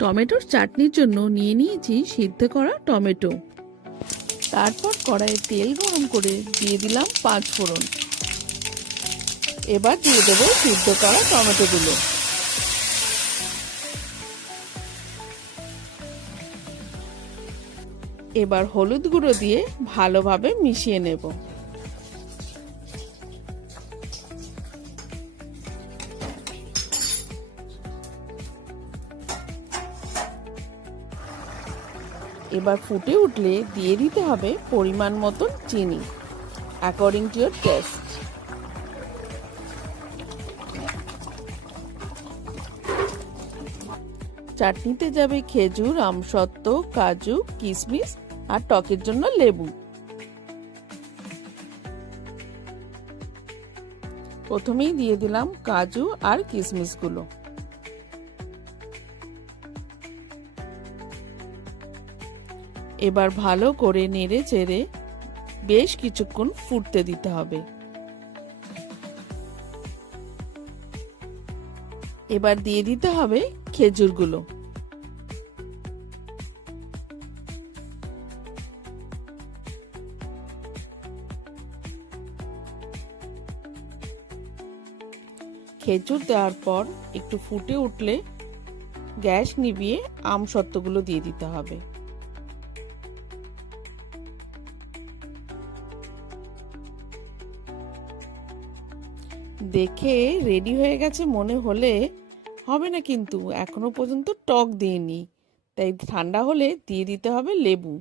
টমেটোর চাটনির জন্য নিয়ে নিয়েছি সিদ্ধ করা টমেটো। তারপর কড়াইয়ে তেল গরম করে দিয়ে দিলাম 5 ফোড়ন। এবার দিয়ে দেবো সিদ্ধ করা টমেটোগুলো। এবার হলুদ গুঁড়ো দিয়ে ভালোভাবে মিশিয়ে নেব। এবার ফুটে উঠলে দিয়ে দিতে হবে পরিমাণ মতন চিনি, অ্যাকর্ডিং টু ইয়োর টেস্ট। চাটনিতে যাবে খেজুর, আমসত্ত্ব, কাজু, কিশমিশ আর টকের জন্য লেবু। প্রথমেই দিয়ে দিলাম কাজু আর কিশমিশগুলো। এবার ভালো করে নেড়ে চেড়ে বেশ কিছুক্ষণ ফুটতে দিতে হবে। এবার দিয়ে দিতে হবে খেজুরগুলো। খেজুর দেওয়ার পর একটু ফুটে উঠলে গ্যাস নিভিয়ে আমসত্ত্বগুলো দিয়ে দিতে হবে। দেখে রেডি হয়ে গেছে মনে হলে হবে না, কিন্তু এখনো পর্যন্ত টক দিইনি, তাই ঠান্ডা হলে দিয়ে দিতে হবে লেবু।